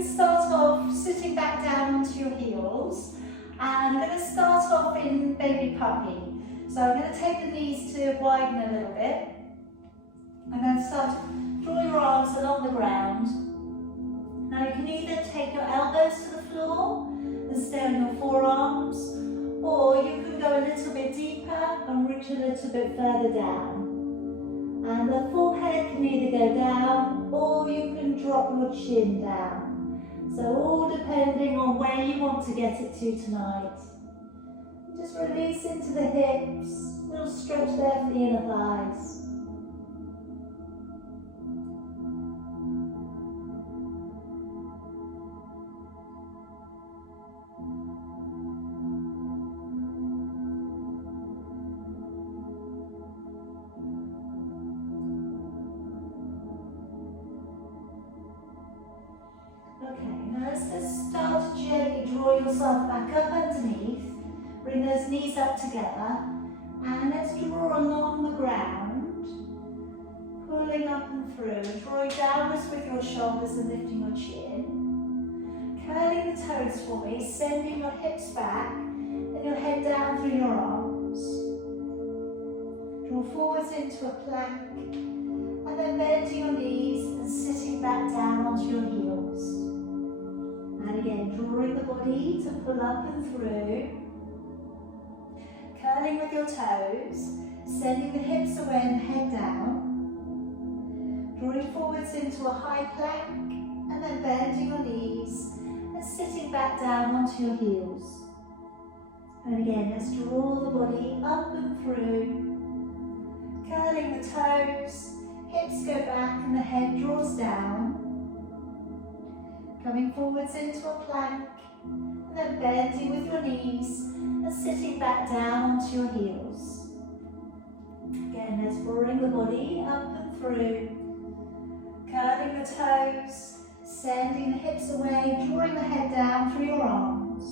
can start off sitting back down onto your heels, and I'm going to start off in baby puppy. So I'm going to take the knees to widen a little bit, and then start to draw your arms along the ground. Now you can either take your elbows to the floor and stay on your forearms, or you can go a little bit deeper and reach a little bit further down. And the forehead can either go down, or you can drop your chin down. So all depending on where you want to get it to tonight. Just release into the hips, a little stretch there for the inner thighs. Let's just start to gently draw yourself back up underneath. Bring those knees up together. And let's draw along the ground. Pulling up and through. Drawing downwards with your shoulders and lifting your chin. Curling the toes for me. Sending your hips back. And your head down through your arms. Draw forwards into a plank. And then bending your knees and sitting back down onto your heels. And again, drawing the body to pull up and through. Curling with your toes, sending the hips away and head down. Drawing forwards into a high plank, and then bending your knees and sitting back down onto your heels. And again, let's draw the body up and through. Curling the toes, hips go back and the head draws down. Coming forwards into a plank, and then bending with your knees and sitting back down onto your heels. Again, let's bring the body up and through. Curling the toes, sending the hips away, drawing the head down through your arms.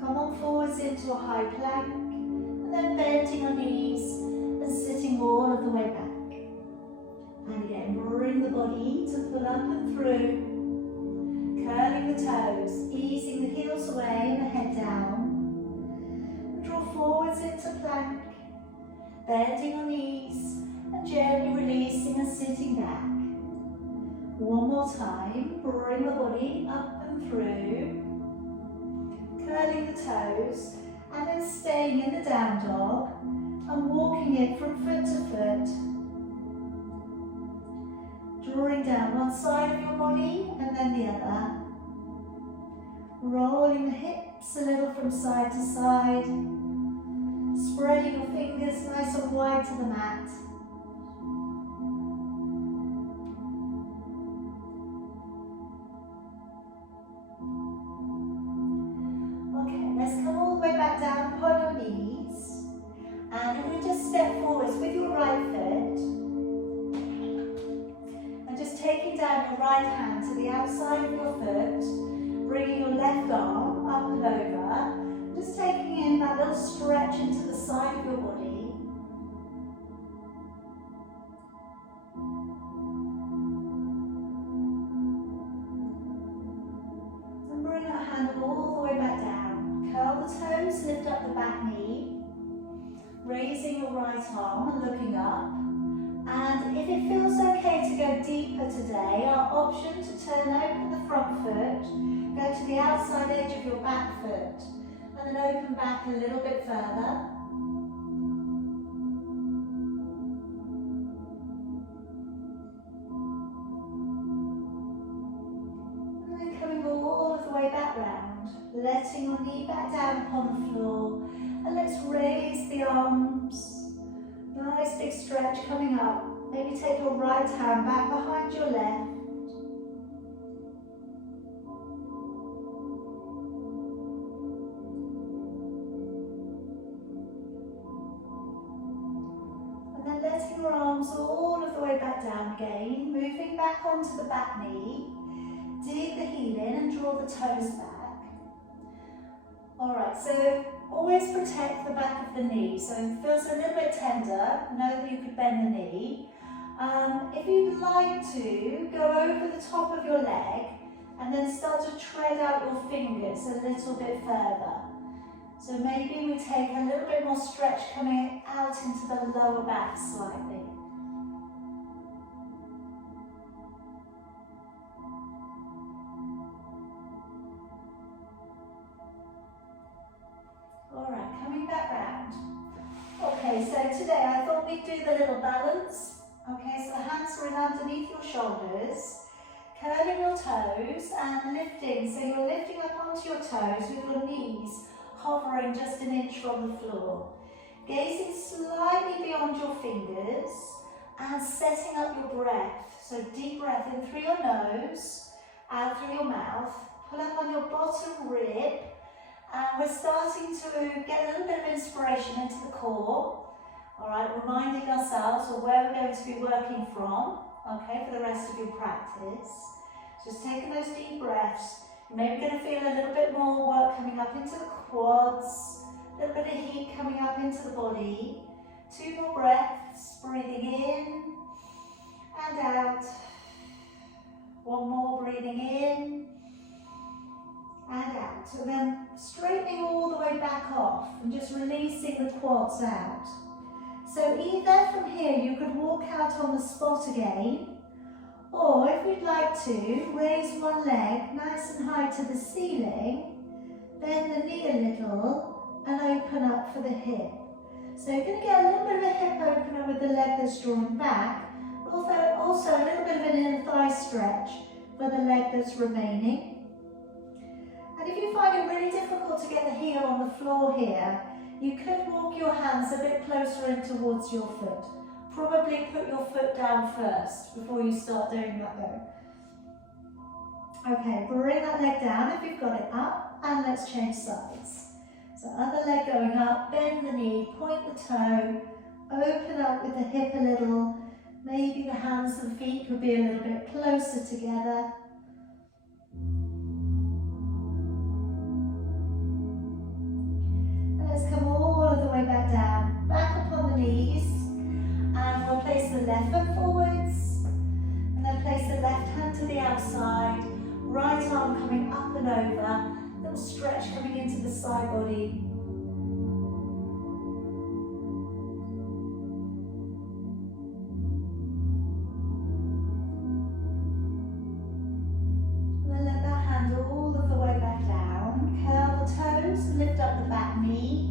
Come on forwards into a high plank, and then bending your knees and sitting all of the way back. And again, bring the body to pull up and through. Curling the toes, easing the heels away and the head down. Draw forwards into plank, bending your knees and gently releasing and sitting back. One more time, bring the body up and through. Curling the toes and then staying in the down dog and walking it from foot to foot. Drawing down one side of your body and then the other. Rolling the hips a little from side to side. Spreading your fingers nice and wide to the mat. Okay, let's come all the way back down upon your knees. And you're going to just step forwards with your right foot. Taking down your right hand to the outside of your foot, bringing your left arm up and over, just taking in that little stretch into the side of your body. And bring that hand all the way back down. Curl the toes, lift up the back knee, raising your right arm and looking up. And if it feels okay to go deeper today, our option to turn open the front foot, go to the outside edge of your back foot, and then open back a little bit further. And then coming all of the way back round, letting your knee back down upon the floor, and let's raise the arms. Nice big stretch coming up. Maybe take your right hand back behind your left. And then letting your arms all of the way back down again. Moving back onto the back knee. Dig the heel in and draw the toes back. Alright, so always protect the back of the knee. So if it feels a little bit tender, know that you could bend the knee. If you'd like to, go over the top of your leg And then start to tread out your fingers a little bit further. So maybe we take a little bit more stretch coming out into the lower back slightly. Alright, coming back round. Okay, so today I thought we'd do the little balance. Okay, so the hands are in underneath your shoulders, curling your toes and lifting. So you're lifting up onto your toes with your knees hovering just an inch from the floor. Gazing slightly beyond your fingers and setting up your breath. So deep breath in through your nose, out through your mouth. Pull up on your bottom rib. And we're starting to get a little bit of inspiration into the core. Alright, reminding ourselves of where we're going to be working from, okay, for the rest of your practice. Just taking those deep breaths. You're maybe going to feel a little bit more work coming up into the quads, a little bit of heat coming up into the body. 2 more breaths, breathing in and out. 1 more, breathing in and out. And then straightening all the way back off and just releasing the quads out. So either from here you could walk out on the spot again, or if you'd like to, raise one leg nice and high to the ceiling, bend the knee a little and open up for the hip. So you're going to get a little bit of a hip opener with the leg that's drawn back, but also a little bit of an inner thigh stretch for the leg that's remaining. And if you find it really difficult to get the heel on the floor here, you could walk your hands a bit closer in towards your foot. Probably put your foot down first before you start doing that though. Okay, bring that leg down if you've got it up, and let's change sides. So other leg going up, bend the knee, point the toe, open up with the hip a little. Maybe the hands and feet could be a little bit closer together. Let's come all of the way back down, back upon the knees, and we'll place the left foot forwards, and then place the left hand to the outside, right arm coming up and over, little stretch coming into the side body. And then let that hand all of the way back down, curl the toes, lift up the back knee,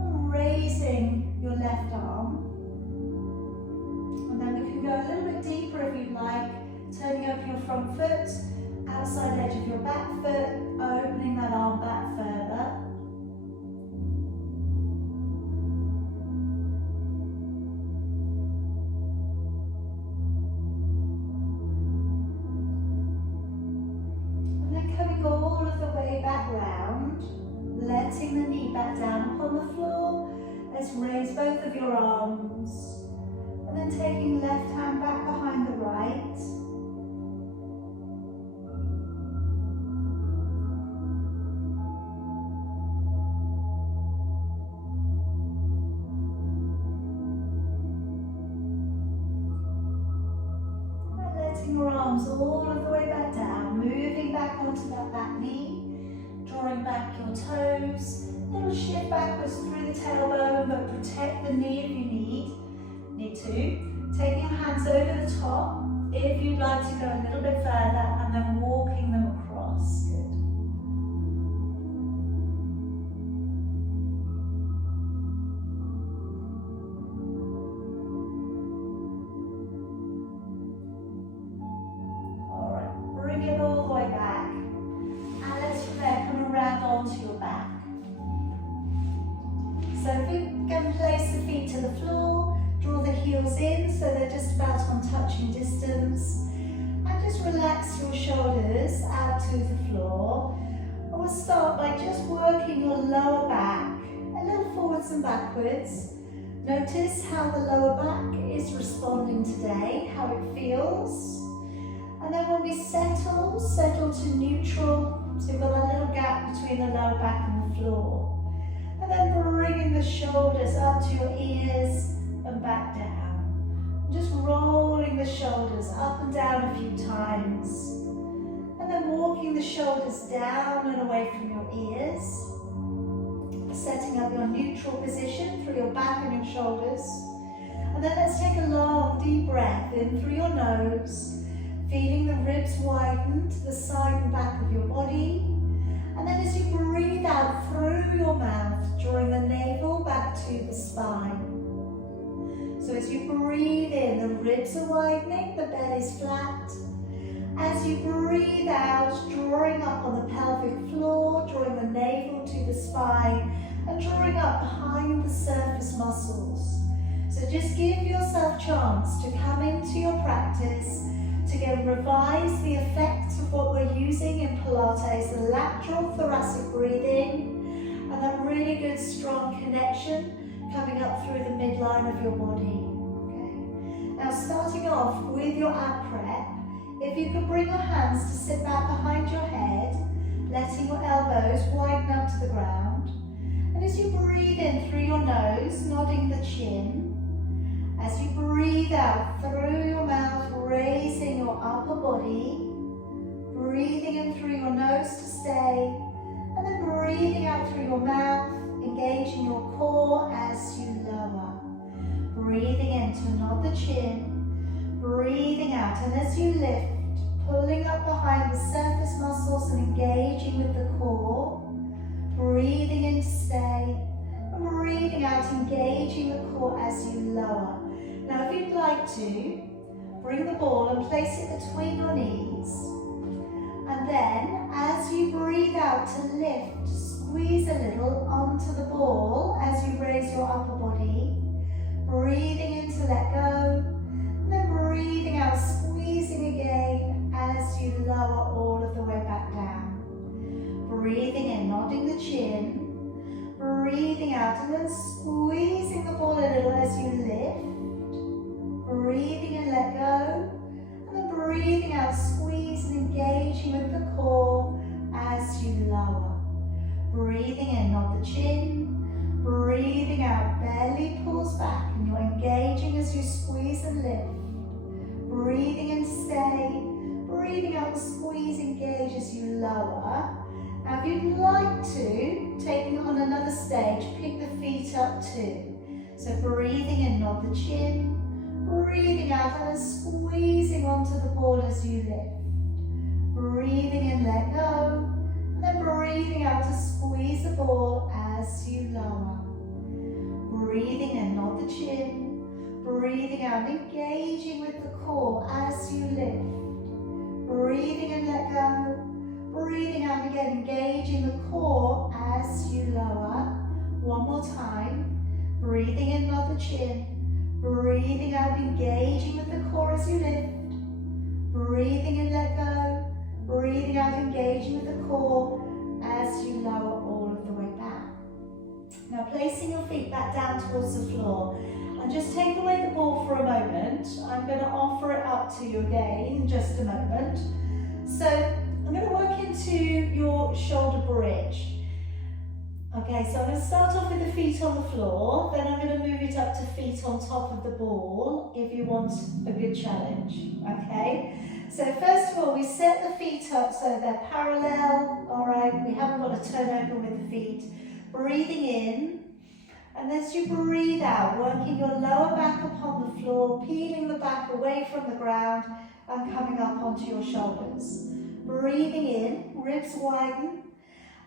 and raising your left arm. And then we can go a little bit deeper if you'd like, turning over your front foot, outside edge of your back foot, opening that arm back further. And then coming all of the way back round, letting the knee back down upon the floor. Let's raise both of your arms. And then taking left hand back behind the right. And letting your arms all of the way back down, moving back onto that back knee, drawing back your toes. Little shift backwards through the tailbone, but protect the knee if you need to. Taking your hands over the top, if you'd like to go a little bit further, and then walking them across. Good. All right, bring it all the way back, and let's from there come around onto your back. So if you can place the feet to the floor, draw the heels in so they're just about on touching distance, and just relax your shoulders out to the floor. And we'll start by just working your lower back, a little forwards and backwards. Notice how the lower back is responding today, how it feels. And then when we settle to neutral, so you've got that little gap between the lower back and the floor. And then bringing the shoulders up to your ears and back down. Just rolling the shoulders up and down a few times. And then walking the shoulders down and away from your ears, setting up your neutral position through your back and your shoulders. And then let's take a long, deep breath in through your nose, feeling the ribs widen to the side and back of your body. And then as you breathe out through your mouth, drawing the navel back to the spine. So as you breathe in, the ribs are widening, the belly's flat. As you breathe out, drawing up on the pelvic floor, drawing the navel to the spine, and drawing up behind the surface muscles. So just give yourself a chance to come into your practice, to again revise the effects of what we're using in Pilates, the lateral thoracic breathing, and that really good strong connection coming up through the midline of your body. Okay. Now starting off with your ab prep, if you could bring your hands to sit back behind your head, letting your elbows widen up to the ground. And as you breathe in through your nose, nodding the chin, as you breathe out through your mouth, raising your upper body, breathing in through your nose to stay, and then breathing out through your mouth, engaging your core as you lower. Breathing in to nod the chin, breathing out, and as you lift, pulling up behind the surface muscles and engaging with the core, breathing in to stay, and breathing out, engaging the core as you lower. Now if you'd like to, bring the ball and place it between your knees. And then, as you breathe out to lift, squeeze a little onto the ball as you raise your upper body. Breathing in to let go, and then breathing out, squeezing again as you lower all of the way back down. Breathing in, nodding the chin. Breathing out, and then squeezing the ball a little as you lift. Breathing and let go, and then breathing out, squeeze and engaging with the core as you lower. Breathing in, nod the chin. Breathing out, belly pulls back, and you're engaging as you squeeze and lift. Breathing in, stay. Breathing out, squeeze, engage as you lower. Now if you'd like to, taking it on another stage, pick the feet up too. So breathing in, nod the chin. Breathing out and squeezing onto the ball as you lift. Breathing in, let go. And then breathing out to squeeze the ball as you lower. Breathing in, nod the chin. Breathing out, engaging with the core as you lift. Breathing in, let go. Breathing out again, engaging the core as you lower. One more time. Breathing in, nod the chin. Breathing out, engaging with the core as you lift. Breathing in, let go. Breathing out, engaging with the core as you lower all of the way back. Now placing your feet back down towards the floor. And just take away the ball for a moment. I'm going to offer it up to you again in just a moment. So I'm going to work into your shoulder bridge. Okay, so I'm going to start off with the feet on the floor, then I'm going to move it up to feet on top of the ball if you want a good challenge, okay? So first of all, we set the feet up so they're parallel, all right? We haven't got a turnover with the feet. Breathing in, and as you breathe out, working your lower back upon the floor, peeling the back away from the ground and coming up onto your shoulders. Breathing in, ribs widen,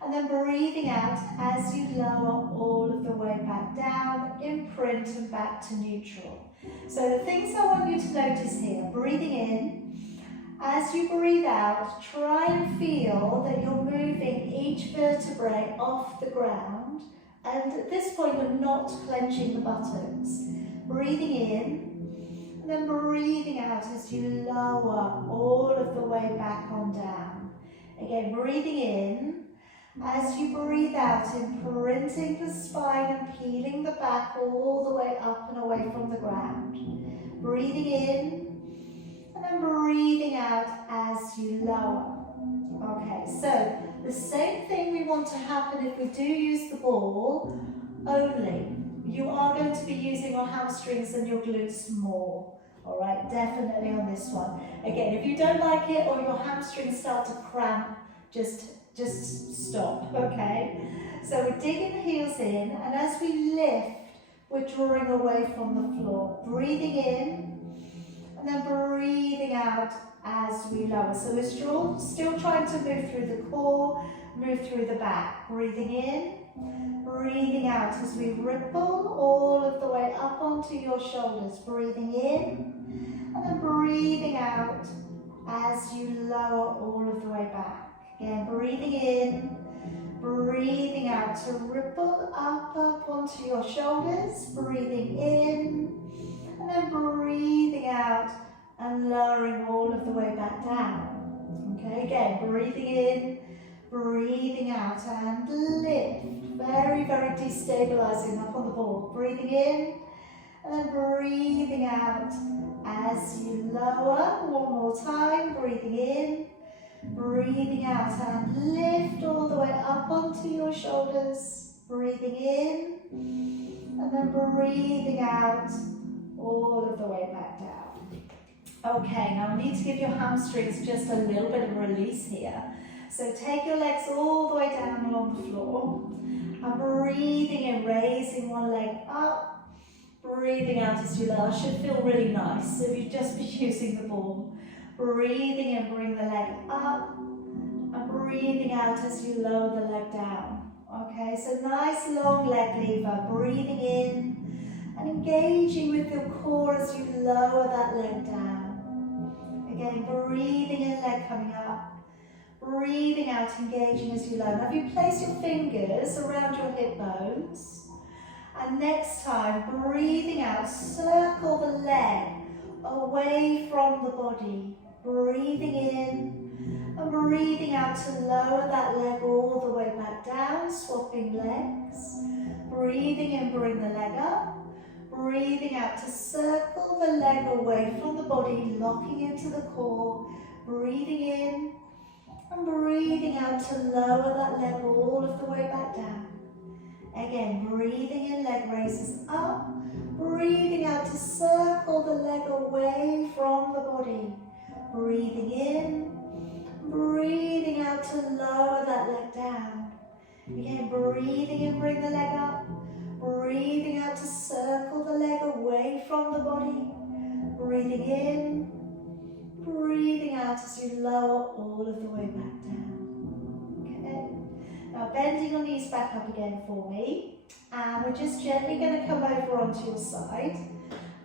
and then breathing out as you lower all of the way back down, imprint and back to neutral. So the things I want you to notice here, breathing in, as you breathe out, try and feel that you're moving each vertebrae off the ground, and at this point you're not clenching the buttocks. Breathing in, and then breathing out as you lower all of the way back on down. Again, breathing in, as you breathe out, imprinting the spine and peeling the back all the way up and away from the ground. Breathing in, and then breathing out as you lower. Okay, so the same thing we want to happen if we do use the ball, only you are going to be using your hamstrings and your glutes more. All right, definitely on this one. Again, if you don't like it or your hamstrings start to cramp, just stop, okay? So we're digging the heels in, and as we lift, we're drawing away from the floor. Breathing in, and then breathing out as we lower. So we're still trying to move through the core, move through the back. Breathing in, breathing out as we ripple all of the way up onto your shoulders. Breathing in, and then breathing out as you lower all of the way back. Again, breathing in, breathing out to ripple up onto your shoulders. Breathing in, and then breathing out and lowering all of the way back down. Okay, again, breathing in, breathing out and lift. Very, very destabilizing up on the ball. Breathing in, and then breathing out as you lower. One more time, breathing in, breathing out and lift all the way up onto your shoulders. Breathing in, and then breathing out all of the way back down. Okay, now I need to give your hamstrings just a little bit of release here. So take your legs all the way down along the floor, and breathing in, raising one leg up, breathing out as you lower. Should feel really nice if you just be using the ball. Breathing in, bring the leg up, and breathing out as you lower the leg down. Okay, so nice long leg lever. Breathing in and engaging with your core as you lower that leg down. Again, breathing in, leg coming up. Breathing out, engaging as you lower. Now if you place your fingers around your hip bones, and next time, breathing out, circle the leg away from the body. Breathing in and breathing out to lower that leg all the way back down, swapping legs. Breathing in, bring the leg up. Breathing out to circle the leg away from the body, locking into the core. Breathing in and breathing out to lower that leg all of the way back down. Again, breathing in, leg raises up. Breathing out to circle the leg away from the body. Breathing in, breathing out to lower that leg down. Again, breathing in, bring the leg up. Breathing out to circle the leg away from the body. Breathing in, breathing out as you lower all of the way back down. Okay. Now bending your knees back up again for me. And we're just gently going to come over onto your side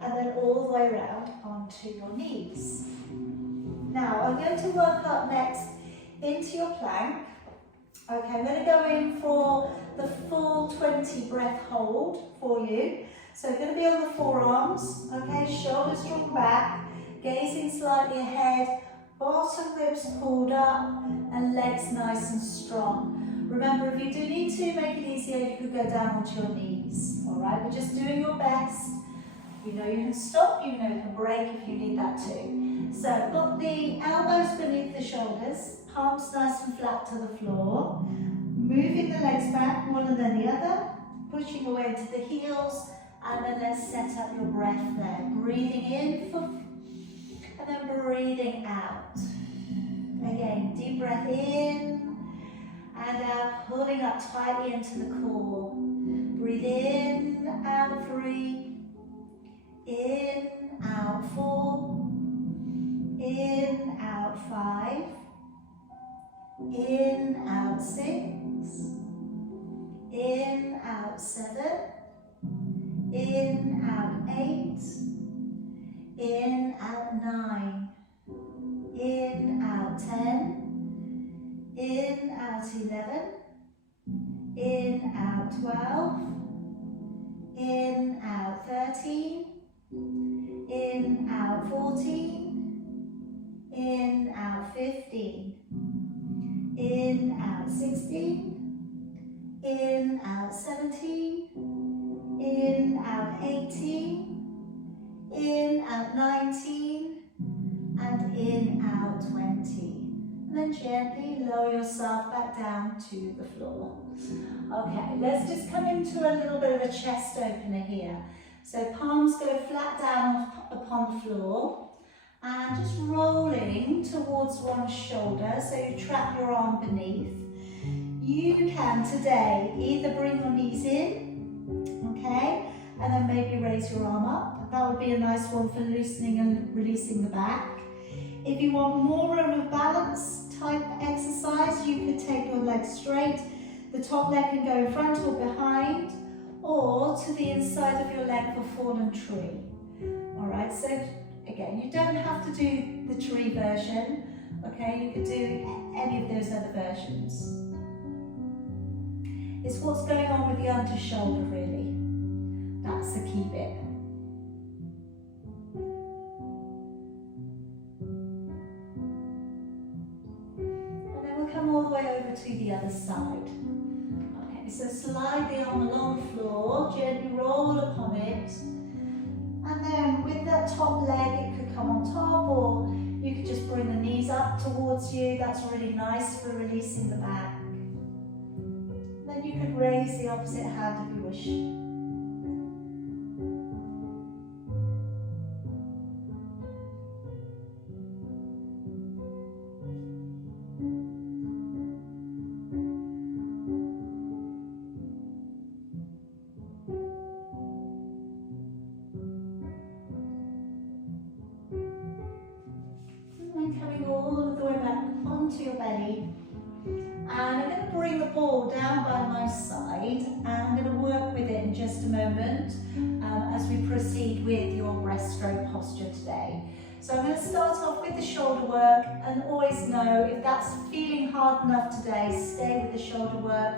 and then all the way around onto your knees. Now I'm going to work up next into your plank. Okay, I'm going to go in for the full 20 breath hold for you. So you're going to be on the forearms, okay, shoulders drawn back, gazing slightly ahead, bottom ribs pulled up and legs nice and strong. Remember, if you do need to make it easier, you could go down onto your knees. All right, we're just doing your best. You know you can stop, you know you can break if you need that too. So got the elbows beneath the shoulders, palms nice and flat to the floor. Moving the legs back, one and then the other. Pushing away into the heels. And then let's set up your breath there. Breathing in, and then breathing out. Again, deep breath in and out, pulling up tightly into the core. Breathe in, out 3. In, out 4. In, out 5. In, out 6. In, out 7. In, out 8. In, out 9. In, out 10. In, out 11. In, out 12. In, out 13. In, out 14. In, out 15. In, out 16. In, out 17. In, out 18. In, out 19. And in, out 20. And then gently lower yourself back down to the floor. Okay, let's just come into a little bit of a chest opener here. So palms go flat down upon the floor and just rolling towards one shoulder, so you trap your arm beneath. You can today either bring your knees in, okay, and then maybe raise your arm up. That would be a nice one for loosening and releasing the back. If you want more of a balance type exercise, you could take your legs straight. The top leg can go in front or behind, or to the inside of your leg for fallen tree. All right, so again, you don't have to do the tree version, okay? You could do any of those other versions. It's what's going on with the under shoulder, really. That's the key bit. And then we'll come all the way over to the other side. Okay, so slide the arm along the floor, gently roll upon it. And then with that top leg, it could come on top, or you could just bring the knees up towards you. That's really nice for releasing the back. Then you could raise the opposite hand if you wish. And coming all the way back onto your belly. And I'm going to bring the ball down by my side, and I'm going to work with it in just a moment as we proceed with your breaststroke posture today. So I'm going to start off with the shoulder work, and always know if that's feeling hard enough today, stay with the shoulder work.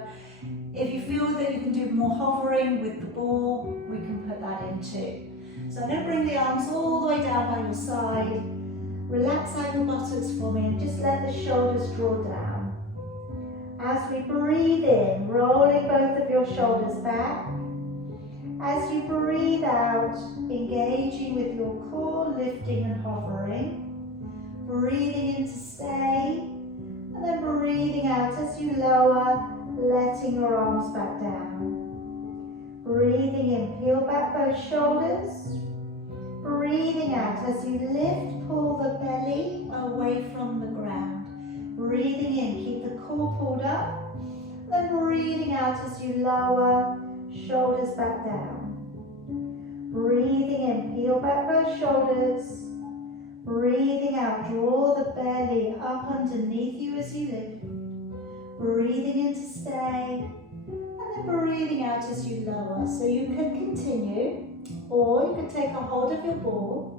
If you feel that you can do more hovering with the ball, we can put that in too. So I'm going to bring the arms all the way down by your side. Relax out your buttocks for me and just let the shoulders draw down. As we breathe in, rolling both of your shoulders back. As you breathe out, engaging with your core, lifting and hovering. Breathing in to stay, and then breathing out as you lower, letting your arms back down. Breathing in, peel back both shoulders. Breathing out as you lift, pull the belly away from the ground. Breathing in, keep the core pulled up. Then breathing out as you lower, shoulders back down. Breathing in, peel back both shoulders. Breathing out, draw the belly up underneath you as you lift. Breathing in to stay. And then breathing out as you lower. So you could continue, or you could take a hold of your ball.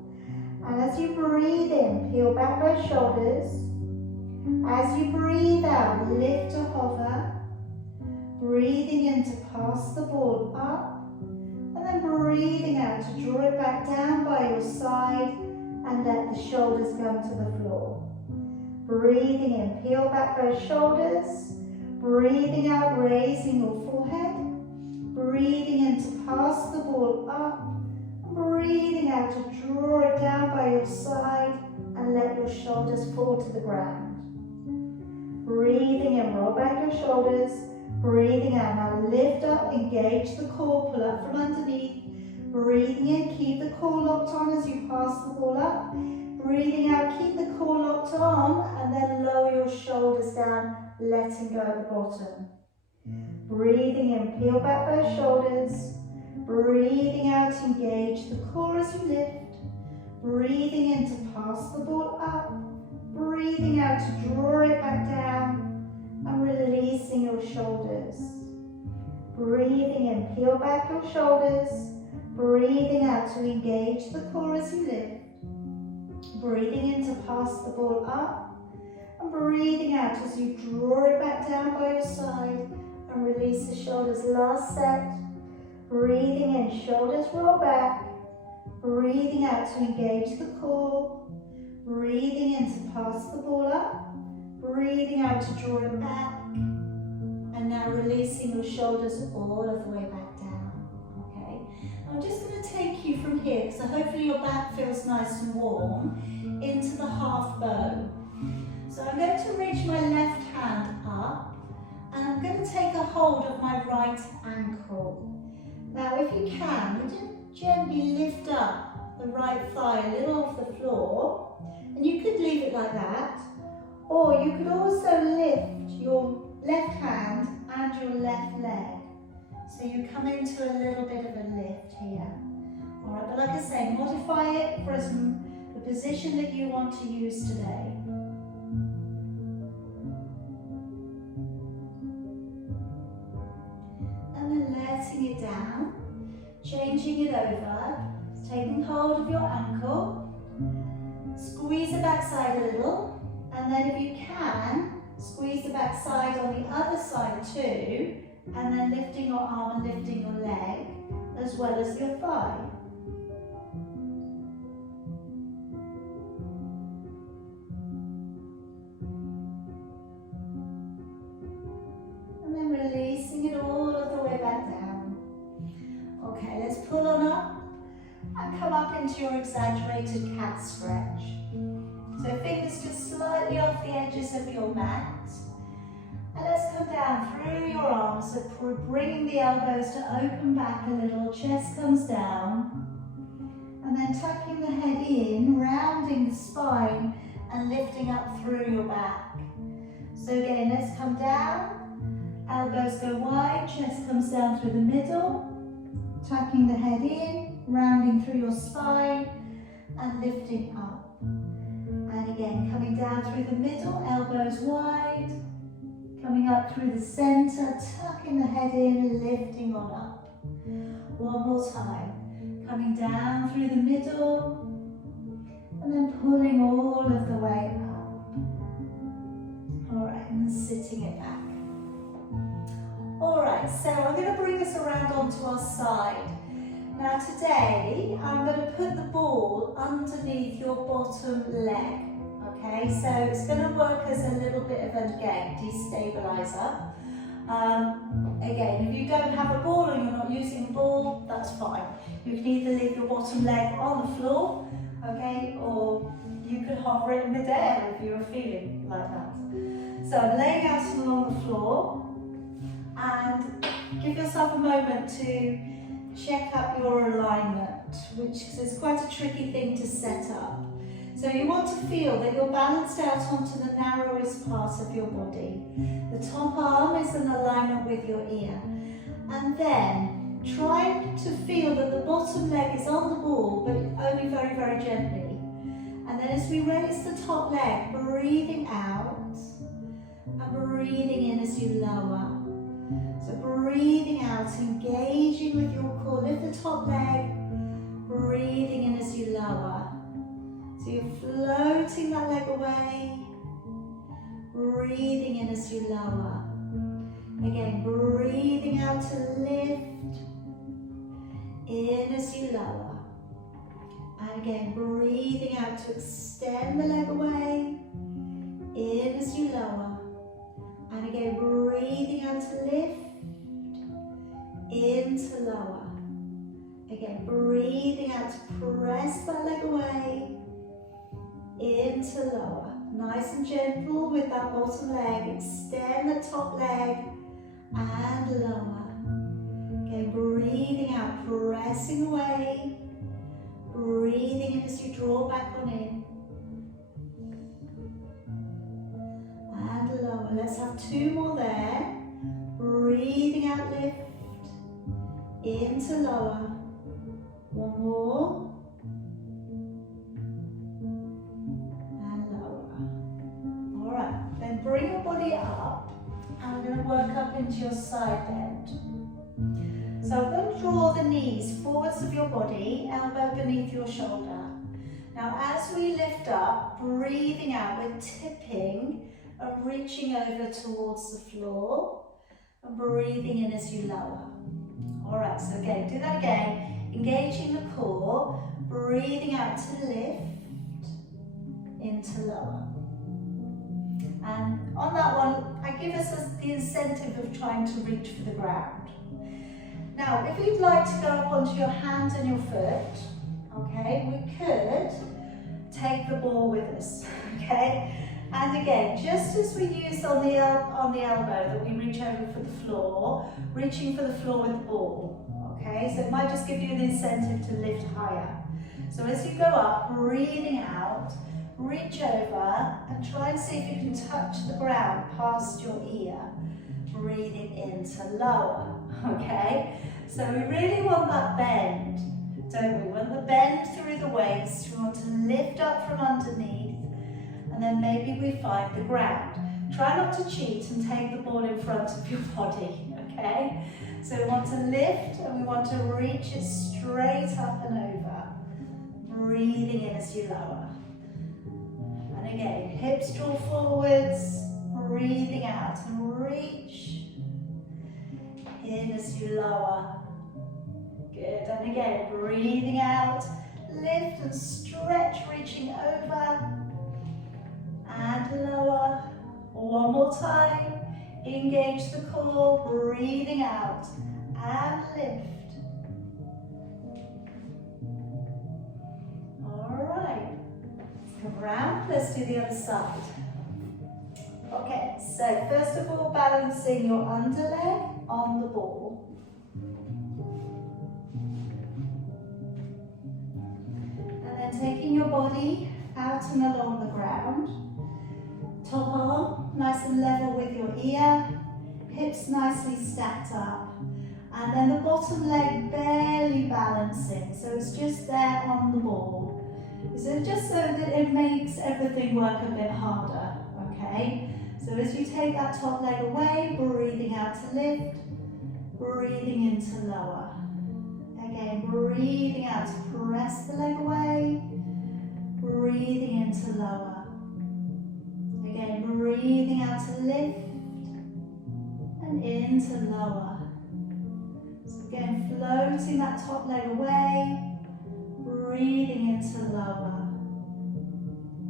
And as you breathe in, peel back both shoulders. As you breathe out, lift to hover. Breathing in to pass the ball up. And then breathing out to draw it back down by your side and let the shoulders come to the floor. Breathing in, peel back both shoulders. Breathing out, raising your forehead. Breathing in to pass the ball up. Breathing out to draw it down by your side and let your shoulders fall to the ground. Breathing in, roll back your shoulders. Breathing out, now lift up, engage the core, pull up from underneath. Breathing in, keep the core locked on as you pass the ball up. Breathing out, keep the core locked on, and then lower your shoulders down, letting go at the bottom. Breathing in, peel back both shoulders. Breathing out, engage the core as you lift. Breathing in to pass the ball up. Breathing out to draw it back down and releasing your shoulders. Breathing in, peel back your shoulders. Breathing out to engage the core as you lift. Breathing in to pass the ball up. And breathing out as you draw it back down by your side and release the shoulders. Last set. Breathing in, shoulders roll back. Breathing out to engage the core. Breathing in to pass the ball up. Breathing out to draw it back. And now releasing your shoulders all of the way back down. Okay. I'm just going to take you from here, so hopefully your back feels nice and warm, into the half bow. So I'm going to reach my left hand up, and I'm going to take a hold of my right ankle. Now if you can, gently lift up the right thigh a little off the floor, and you could leave it like that, or you could also lift your left hand and your left leg. So you come into a little bit of a lift here. All right, but like I say, modify it for the position that you want to use today. And then letting it down, changing it over, taking hold of your ankle, squeeze the backside a little, and then if you can, squeeze the backside on the other side too, and then lifting your arm and lifting your leg, as well as your thigh. And then releasing it all of the way back down. Okay, let's pull on up and come up into your exaggerated cat stretch. So fingers just slightly off the edges of your mat. And let's come down through your arms, so bringing the elbows to open back a little, chest comes down. And then tucking the head in, rounding the spine and lifting up through your back. So again, let's come down, elbows go wide, chest comes down through the middle, tucking the head in, rounding through your spine and lifting up. And again, coming down through the middle, elbows wide, coming up through the center, tucking the head in, lifting on up. One more time. Coming down through the middle, and then pulling all of the way up. All right, and then sitting it back. All right, so I'm going to bring us around onto our side. Now today, I'm going to put the ball underneath your bottom leg. Okay, so it's going to work as a little bit of a destabilizer. Again, if you don't have a ball and you're not using a ball, that's fine. You can either leave your bottom leg on the floor, okay, or you could hover it in midair if you're feeling like that. So I'm laying out along the floor, and give yourself a moment to check up your alignment, which is quite a tricky thing to set up. So you want to feel that you're balanced out onto the narrowest part of your body. The top arm is in alignment with your ear. And then try to feel that the bottom leg is on the ball, but only very, very gently. And then as we raise the top leg, breathing out and breathing in as you lower. So breathing out, engaging with your core. Lift the top leg, breathing in as you lower. So you're floating that leg away, breathing in as you lower. Again, breathing out to lift, in as you lower. And again, breathing out to extend the leg away, in as you lower. And again, breathing out to lift, in to lower. Again, breathing out to press that leg away, into lower. Nice and gentle with that bottom leg. Extend the top leg and lower. Again, breathing out, pressing away. Breathing in as you draw back on in. And lower. Let's have two more there. Breathing out, lift. Into lower. One more. Then bring your body up, and we're going to work up into your side bend. So I'm going to draw the knees forwards of your body, elbow beneath your shoulder. Now as we lift up, breathing out, we're tipping and reaching over towards the floor, and breathing in as you lower. Alright, so again, do that again, engaging the core, breathing out to lift, into lower. And on that one, I give us the incentive of trying to reach for the ground. Now, if you'd like to go up onto your hand and your foot, okay, we could take the ball with us, okay? And again, just as we used on the elbow that we reach over for the floor, reaching for the floor with the ball, okay? okay? So it might just give you an incentive to lift higher. So as you go up, breathing out, reach over and try and see if you can touch the ground past your ear. Breathing in to lower, okay? So we really want that bend, don't we? We want the bend through the waist. We want to lift up from underneath, and then maybe we find the ground. Try not to cheat and take the ball in front of your body, okay? So we want to lift and we want to reach it straight up and over. Breathing in as you lower. And again, hips draw forwards, breathing out and reach in as you lower. Good, and again, breathing out, lift and stretch, reaching over and lower. One more time, engage the core, breathing out and lift. Alright, come around, let's do the other side. Okay, so first of all, balancing your underleg on the ball. And then taking your body out and along the ground. Top arm nice and level with your ear, hips nicely stacked up, and then the bottom leg barely balancing, so it's just there on the ball. So just so that it makes everything work a bit harder, okay? So as you take that top leg away, breathing out to lift, breathing in to lower. Again, breathing out to press the leg away, breathing in to lower. Again, breathing out to lift and in to lower. So again, floating that top leg away, breathing in to lower.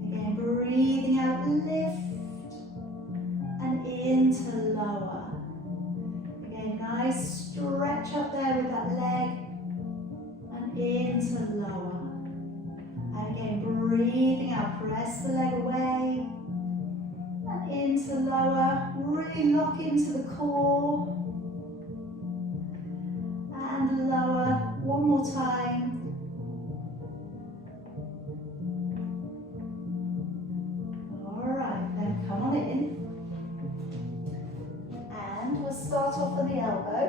Again, breathing out, lift and in to lower. Again, nice stretch up there with that leg and in to lower. And again, breathing out, press the leg away. Into lower, really lock into the core and lower, one more time. Alright, then come on in and we'll start off on the elbow,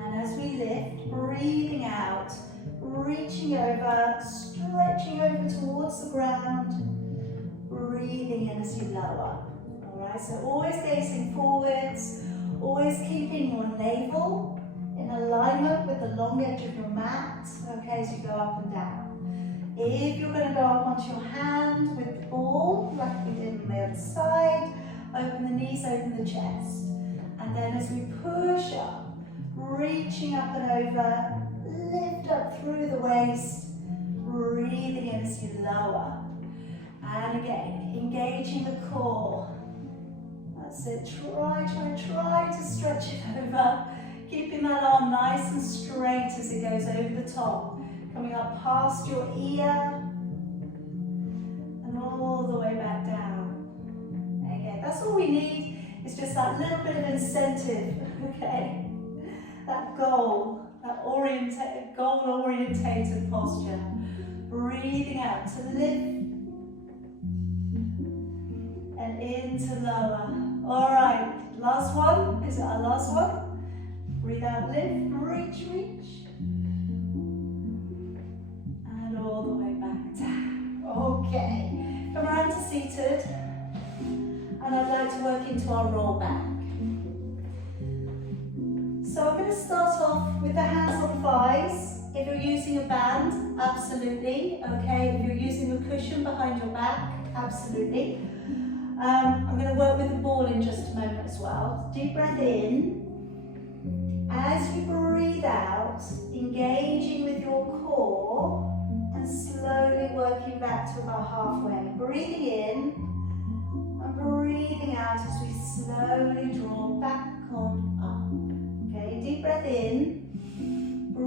and as we lift, breathing out, reaching over, stretching over towards the ground, breathing in as you lower. Alright, so always gazing forwards, always keeping your navel in alignment with the long edge of your mat, okay, as you go up and down. If you're going to go up onto your hand with the ball, like we did on the other side, open the knees, open the chest. And then as we push up, reaching up and over, lift up through the waist, breathing in as you lower. And again, engaging the core. That's it, try to stretch it over. Keeping that arm nice and straight as it goes over the top. Coming up past your ear. And all the way back down. Again, that's all we need. It's just that little bit of incentive, okay? That goal, that goal-orientated posture. Breathing out to lift. And into lower. Alright, last one. Is it our last one? Breathe out, lift, reach. And all the way back down. Okay. Come around to seated. And I'd like to work into our roll back. So I'm going to start off with the hands on thighs. If you're using a band, absolutely. Okay, if you're using a cushion behind your back, absolutely. I'm going to work with the ball in just a moment as well. Deep breath in. As you breathe out, engaging with your core and slowly working back to about halfway. Breathing in and breathing out as we slowly draw back on up. Okay, deep breath in,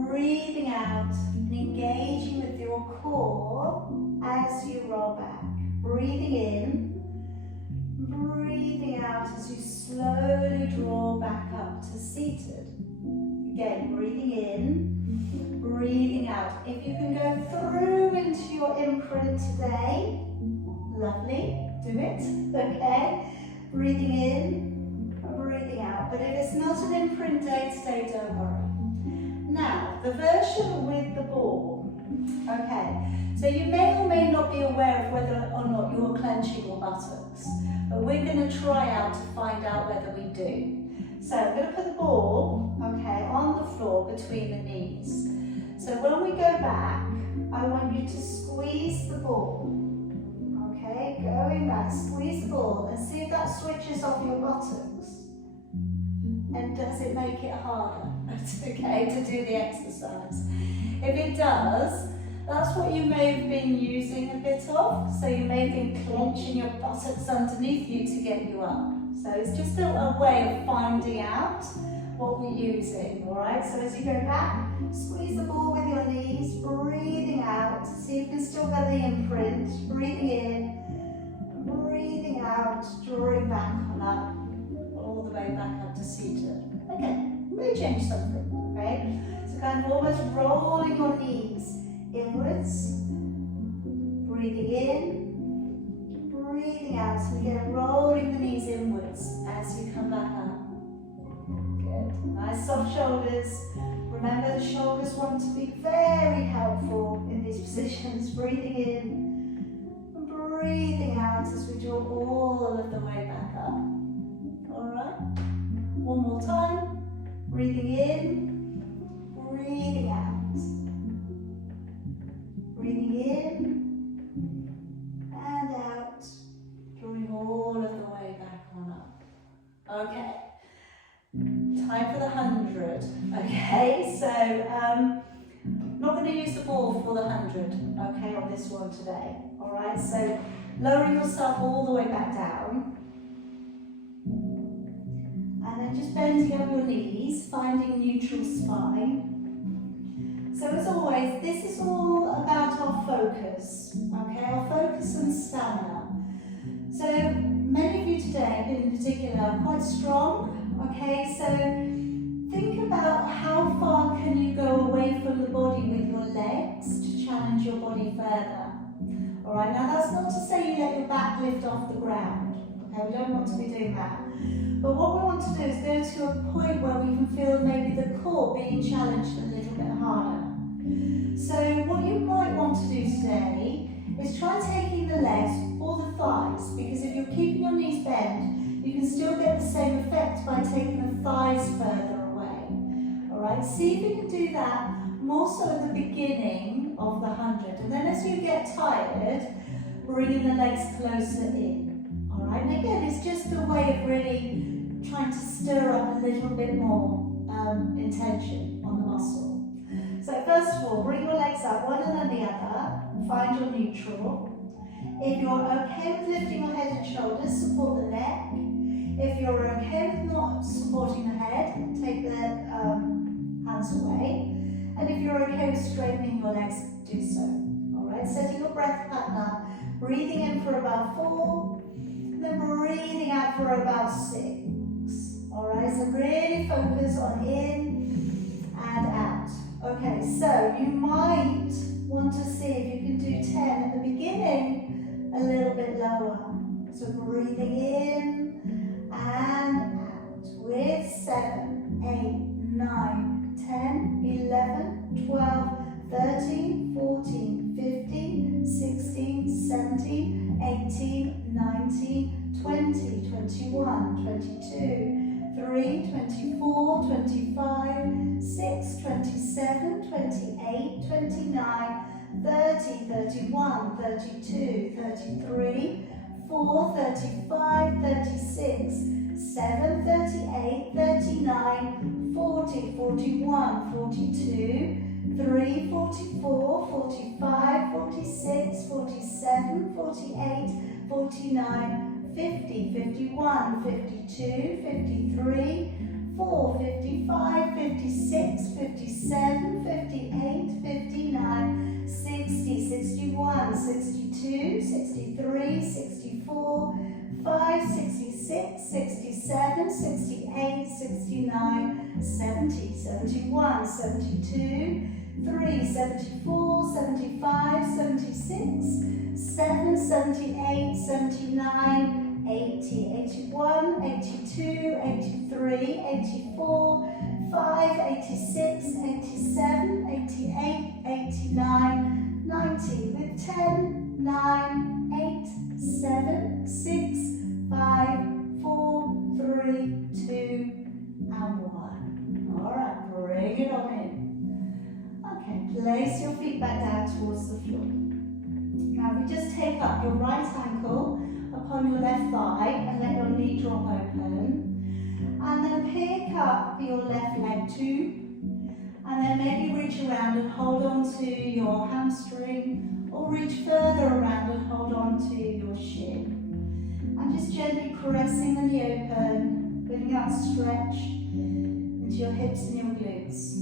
breathing out and engaging with your core as you roll back. Breathing in, Breathing out as you slowly draw back up to seated. Again, breathing in, breathing out. If you can go through into your imprint today, lovely, do it, okay? Breathing in, breathing out. But if it's not an imprint day today, don't worry. Now, the version with the ball, okay? So you may or may not be aware of whether or not you're clenching your buttocks, but we're going to try out to find out whether we do. So I'm going to put the ball, okay, on the floor between the knees. So when we go back, I want you to squeeze the ball. Okay, going back, squeeze the ball and see if that switches off your buttocks. And does it make it harder, okay, to do the exercise? If it does, that's what you may have been using a bit of. So you may have been clenching your buttocks underneath you to get you up. So it's just a way of finding out what we're using, all right? So as you go back, squeeze the ball with your knees, breathing out. See if you can still get the imprint. Breathing in, breathing out, drawing back on up, all the way back up to seated. Okay, let me change something, okay? So kind of almost rolling your knees inwards, breathing in, breathing out, so again, rolling the knees inwards as you come back up. Good. Nice soft shoulders. Remember, the shoulders want to be very helpful in these positions. Breathing in, and breathing out as we draw all of the way back up. All right. One more time. Breathing in, breathing out. Breathing in and out, drawing all of the way back on up. Okay, time for the 100. Okay, so not going to use the ball for the 100, okay, on this one today. All right, so lowering yourself all the way back down. And then just bending up your knees, finding neutral spine. So as always, this is all about our focus, okay, our focus and stamina. So many of you today in particular are quite strong, okay, so think about how far can you go away from the body with your legs to challenge your body further. All right, now that's not to say you let your back lift off the ground, okay, we don't want to be doing that. But what we want to do is go to a point where we can feel maybe the core being challenged a little bit harder. So what you might want to do today is try taking the legs or the thighs, because if you're keeping your knees bent, you can still get the same effect by taking the thighs further away. All right, see if you can do that more so at the beginning of the 100, and then as you get tired, bringing the legs closer in. All right, and again, it's just a way of really trying to stir up a little bit more intention on the muscle. So first of all, bring your legs up, one and then the other, find your neutral. If you're okay with lifting your head and shoulders, support the neck. If you're okay with not supporting the head, take the hands away. And if you're okay with straightening your legs, do so. All right, setting your breath pattern up, breathing in for about 4, then breathing out for about 6. All right, so really focus on in and out. Okay, so you might want to see if you can do 10 at the beginning, a little bit lower. So breathing in and out with 7, 8, 9, 10, 11, 12, 13, 14, 15, 16, 17, 18, 19, 20, 21, 22, 23, 24, 25, 6, 27, 28, 29, 30, 31, 32, 33, 4, 35, 36, 7, 38, 39, 40, 41, 42, 3, 44, 45, 46, 47, 48, 49, 50, 51, 52, 53, 4, 55, 56, 57, 58, 59, 60, 61, 62, 63, 64, 5, 67, 68, 69, 70, 71, 72, 3, 74, 75, 76, 7, 78, 79, 80, 81, 82, 83, 84, 5, 86, 87, 88, 89, 90 with 10, 9, 8, 7, 6, 5, 4, 3, 2, and 1. Alright, bring it on in. Okay, place your feet back down towards the floor. Now we just take up your right ankle upon your left thigh and let your knee drop open. And then pick up your left leg too. And then maybe reach around and hold on to your hamstring, or reach further around and hold on to your shin. And just gently caressing the knee open, building out stretch into your hips and your glutes.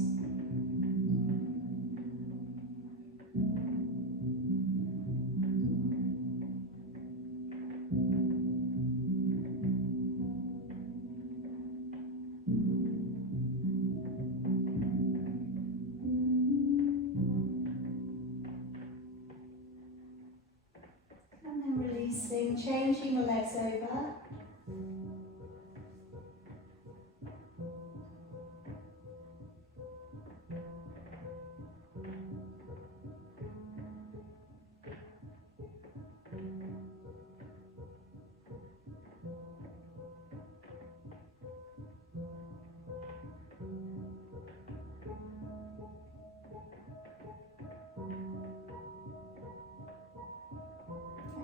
Changing your legs over.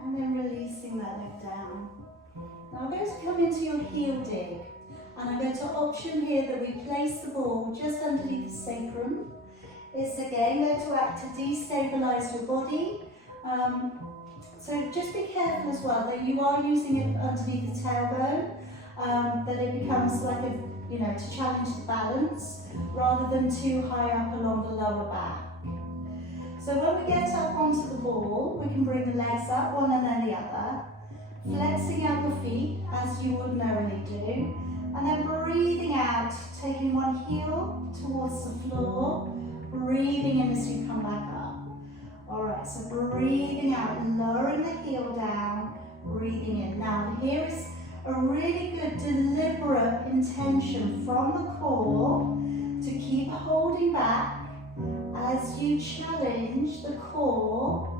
And then releasing that leg down. Now I'm going to come into your heel dig, and I'm going to option here that we place the ball just underneath the sacrum. It's again going to act to destabilize your body. So just be careful as well that you are using it underneath the tailbone, that it becomes like a, to challenge the balance rather than too high up along the lower back. So when we get up onto the ball, we can bring the legs up, one and then the other, flexing out the feet as you ordinarily do, and then breathing out, taking one heel towards the floor, breathing in as you come back up. Alright, so breathing out, lowering the heel down, breathing in. Now here is a really good deliberate intention from the core to keep holding back as you challenge the core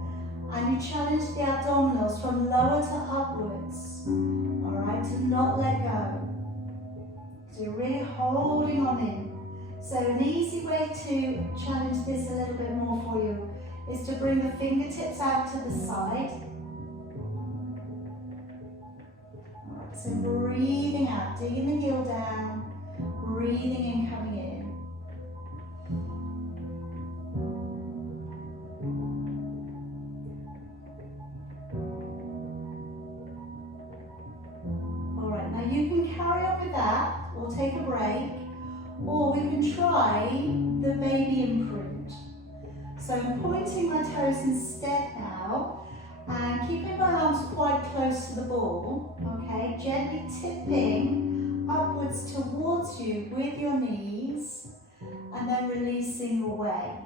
and you challenge the abdominals from lower to upwards. Alright, to not let go. So you're really holding on in. So an easy way to challenge this a little bit more for you is to bring the fingertips out to the side. Alright, so breathing out, digging the heel down, breathing in, coming in. Alright, now you can carry on with that, or take a break, or we can try the baby imprint. So I'm pointing my toes instead now, and keeping my arms quite close to the ball, okay, gently tipping upwards towards you with your knees, and then releasing away.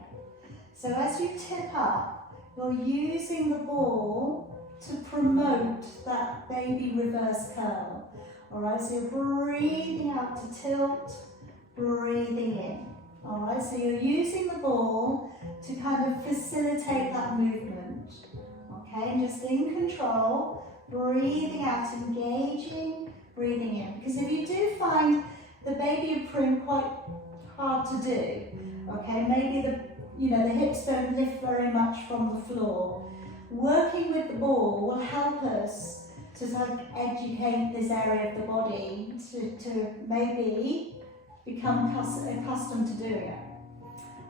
So as you tip up, you're using the ball to promote that baby reverse curl. Alright, so you're breathing out to tilt, breathing in. Alright, so you're using the ball to kind of facilitate that movement. Okay, and just in control, breathing out, engaging, breathing in. Because if you do find the baby imprint quite hard to do, okay, maybe the hips don't lift very much from the floor, working with the ball will help us to sort of educate this area of the body to maybe become accustomed to doing it.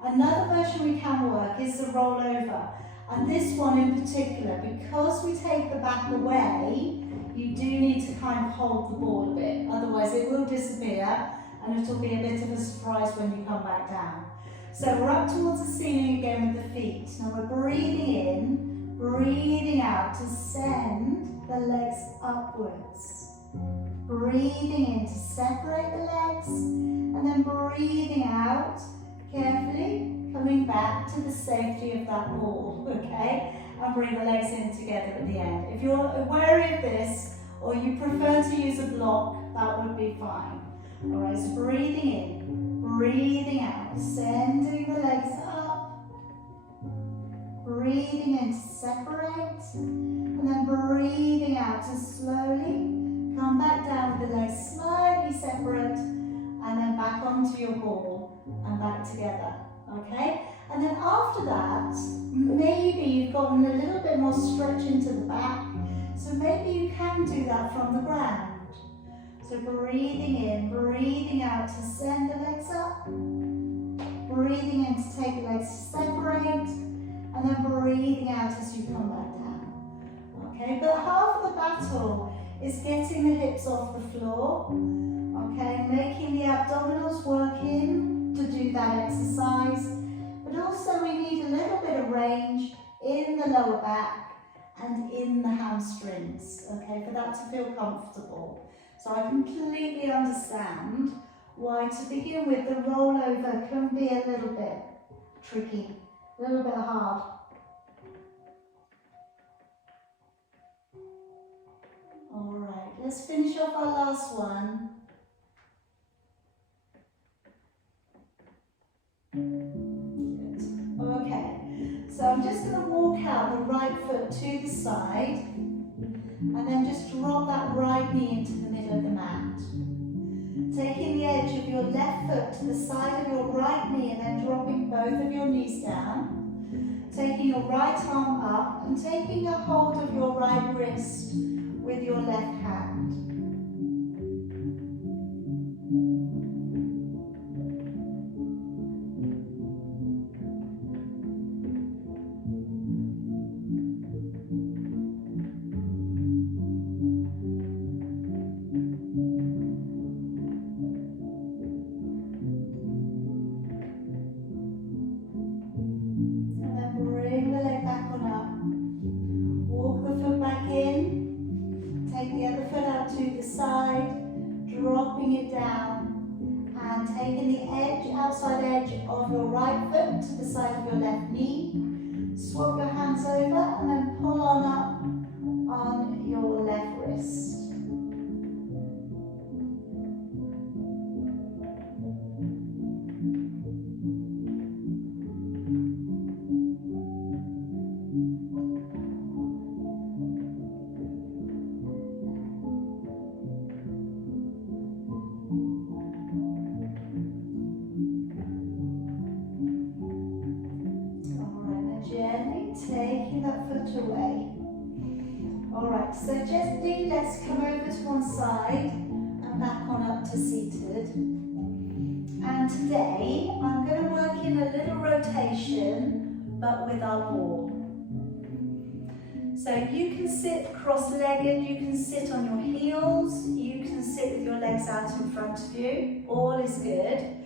Another version we can work is the rollover, and this one in particular, because we take the back away, you do need to kind of hold the ball a bit, otherwise it will disappear and it will be a bit of a surprise when you come back down. So we're up towards the ceiling again with the feet. Now we're breathing in, breathing out to send the legs upwards. Breathing in to separate the legs, and then breathing out carefully, coming back to the safety of that ball, okay? And bring the legs in together at the end. If you're wary of this, or you prefer to use a block, that would be fine. All right, so breathing in, breathing out, sending the legs up, breathing in to separate, and then breathing out to slowly come back down with the legs slightly separate, and then back onto your ball and back together, okay? And then after that, maybe you've gotten a little bit more stretch into the back, so maybe you can do that from the ground. So breathing in, breathing out to send the legs up, breathing in to take the legs separate, and then breathing out as you come back down. Okay, but half of the battle is getting the hips off the floor, okay, making the abdominals work in to do that exercise, but also we need a little bit of range in the lower back and in the hamstrings, okay, for that to feel comfortable. So I completely understand why, to begin with, the rollover can be a little bit tricky, a little bit hard. All right, let's finish off our last one. Good. Okay, so I'm just going to walk out the right foot to the side, and then just drop that right knee into the middle of the mat. Taking the edge of your left foot to the side of your right knee, and then dropping both of your knees down. Taking your right arm up and taking a hold of your right wrist with your left hand. And then bring the leg back on up. Walk the foot back in. Take the other foot out to the side, dropping it down, and taking the edge, outside edge of your right foot to the side of your left knee. Swap your hands over and then pull on up on your left wrist. Taking that foot away. Alright, so gently let's come over to one side and back on up to seated. And today I'm going to work in a little rotation, but with our ball. So you can sit cross-legged, you can sit on your heels, you can sit with your legs out in front of you, all is good.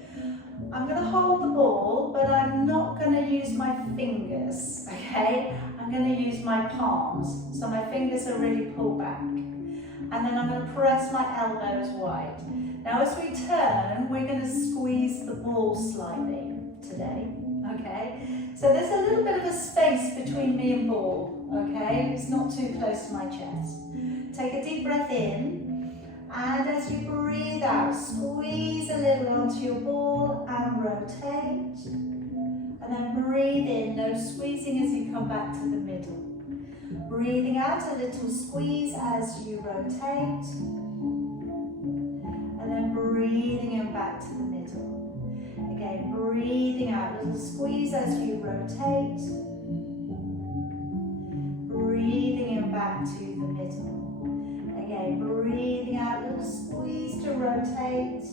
I'm going to hold the ball, but I'm not going to use my fingers, okay? I'm going to use my palms, so my fingers are really pulled back. And then I'm going to press my elbows wide. Now as we turn, we're going to squeeze the ball slightly today, okay? So there's a little bit of a space between me and ball, okay? It's not too close to my chest. Take a deep breath in. And as you breathe out, squeeze a little onto your ball and rotate. And then breathe in, no squeezing as you come back to the middle. Breathing out, a little squeeze as you rotate. And then breathing in back to the middle. Again, breathing out, little squeeze as you rotate. Breathing in back to the middle. Again, breathing out, little squeeze to rotate.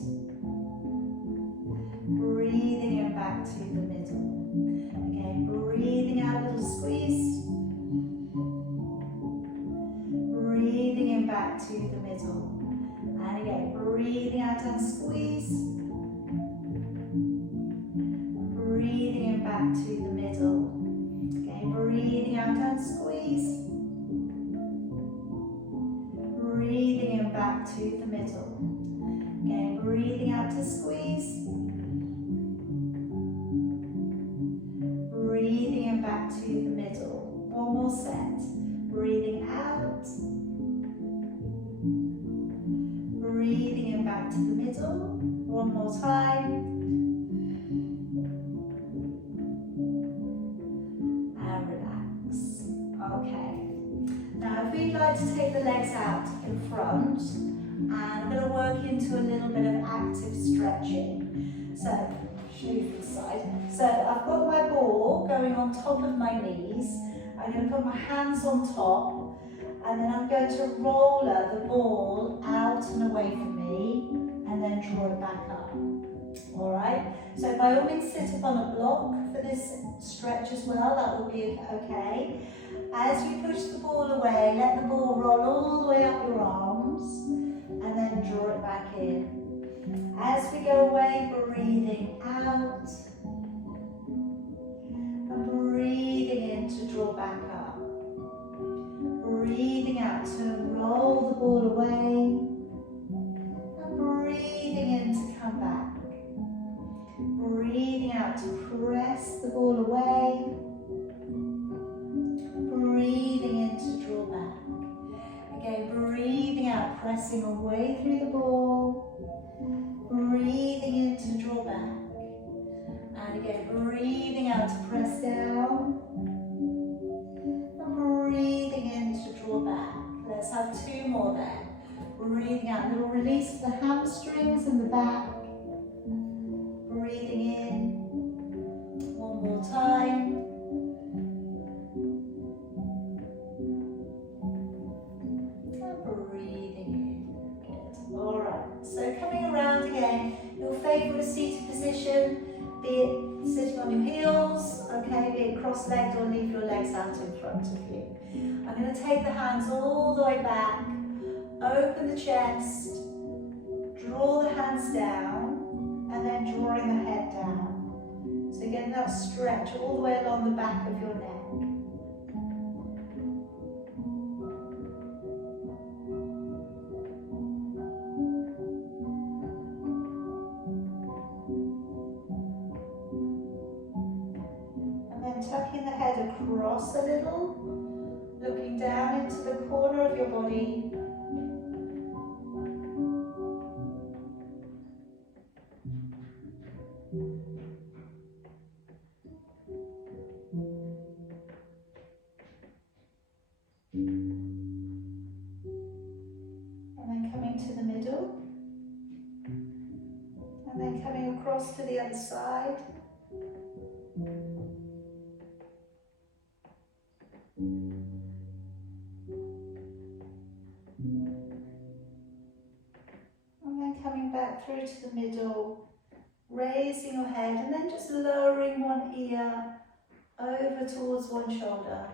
Breathing in back to the middle. Again, breathing out, little squeeze. Breathing in back to the middle. And again, breathing out and squeeze. Breathing in back to the middle. Again, breathing out and squeeze. Breathing in back back to the middle. Again, breathing out to squeeze. Breathing in back to the middle. One more set. Breathing out. Breathing in back to the middle. One more time. And relax. Okay. Now if we'd like to take the legs out in front, and I'm going to work into a little bit of active stretching. So, show you from the side. So I've got my ball going on top of my knees. I'm going to put my hands on top, and then I'm going to roller the ball out and away from me, and then draw it back up. Alright? So by all means sit up on a block for this stretch as well, that will be okay. As you push the ball away, let the ball roll all the way up your arms, and then draw it back in. As we go away, breathing out, and breathing in to draw back up. Breathing out to roll the ball away, and breathing in to come back. Breathing out to press the ball away, breathing in to draw back. Again, breathing out, pressing away through the ball, breathing in to draw back. And again, breathing out to press down, and breathing in to draw back. Let's have two more there. Breathing out, little release of the hamstrings and the back. Breathing in, one more time. And breathing in, good. All right, so coming around again, your favourite seated position, be it sitting on your heels, okay, be it cross-legged or leave your legs out in front of you. I'm going to take the hands all the way back, open the chest, draw the hands down, and then drawing the head down. So getting that stretch all the way along the back of your neck. And then tucking the head across a little, looking down into the corner of your body. To the middle, and then coming across to the other side. And then coming back through to the middle, raising your head, and then just lowering one ear over towards one shoulder.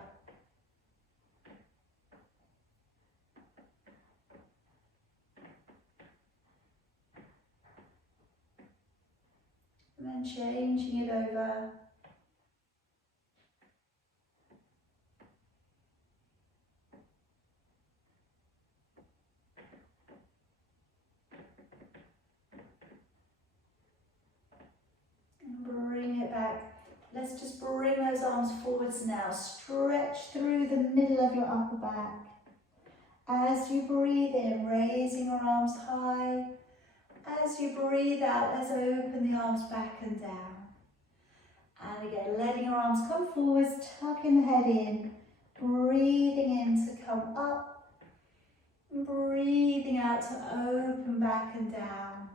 And then changing it over. And bring it back. Let's just bring those arms forwards now. Stretch through the middle of your upper back. As you breathe in, raising your arms high. As you breathe out, let's open the arms back and down. And again, letting your arms come forwards, tucking the head in, breathing in to come up, breathing out to open back and down.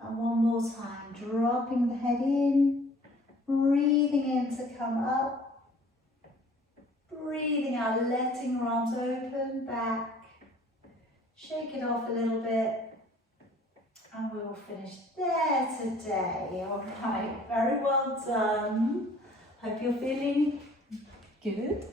And one more time, dropping the head in, breathing in to come up, breathing out, letting your arms open, back, shake it off a little bit. And we will finish there today. All right, very well done. Hope you're feeling good.